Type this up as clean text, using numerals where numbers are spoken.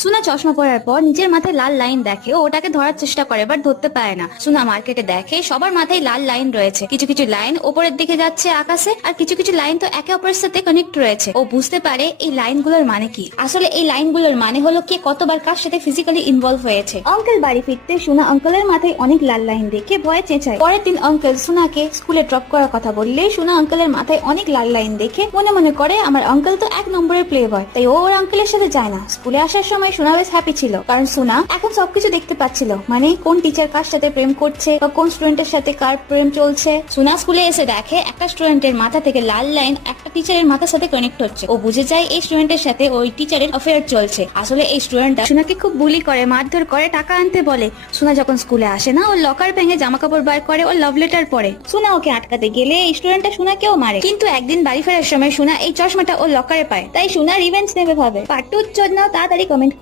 সুনা চশমা পরার পর নিজের মাথায় লাল লাইন দেখে ও ওটাকে ধরার চেষ্টা করে বাট ধরতে পারে না। সুনা মার্কেটে দেখে সবার মাথায় লাল লাইন রয়েছে, কিছু কিছু লাইন ওপরের দিকে যাচ্ছে আকাশে, আর কিছু কিছু লাইন তো একে অপরের সাথে কানেক্ট রয়েছে। ও বুঝতে পারে এই লাইনগুলোর মানে কি। আসলে এই লাইনগুলোর মানে হলো কে কতবার কার সাথে ফিজিক্যালি ইনভলভ হয়েছে। আঙ্কেল বাড়ি ফিরতে সুনা আঙ্কেলের মাথায় অনেক লাল লাইন দেখে ভয়ে চেঁচায়। পরের দিন আঙ্কেল সুনাকে স্কুলে ড্রপ করার কথা বললে সুনা আঙ্কেলের মাথায় অনেক লাল লাইন দেখে মনে মনে করে আমার আঙ্কেল তো 1 নম্বরের প্লে বয়, তাই ও ওর আঙ্কেলের সাথে যায় না। স্কুলে আসার সময় সুনা বেশ হ্যাপি ছিল, কারণ সুনা এখন সবকিছু দেখতে পাচ্ছিল, মানে কোন টিচার কার সাথে প্রেম করছে বা কোন স্টুডেন্টের সাথে কার প্রেম চলছে। সুনা স্কুলে এসে দেখে একটা স্টুডেন্টের মাথা থেকে লাল লাইন একটা টিচারের মাথার সাথে কানেক্ট হচ্ছে। ও বুঝে যায় এই স্টুডেন্টের সাথে ওই টিচারের অ্যাফেয়ার চলছে। আসলে এই স্টুডেন্টটা সুনাকে খুব বুলি করে, মারধর করে, টাকা আনতে বলে। সুনা যখন স্কুলে আসে না, ওর লকার ভেঙে জামা কাপড় বার করে ও লাভ লেটার পড়ে। সুনা ওকে আটকাতে গেলে এই স্টুডেন্টটা সুনাকেও মারে। কিন্তু একদিন বাড়ি ফেরার সময় সুনা এই চশমাটা ওর লকারে পায়, তাই সুনা রিভেঞ্জ নেবে ভাবে। পার্ট 2 জন্য তাড়াতাড়ি কমেন্ট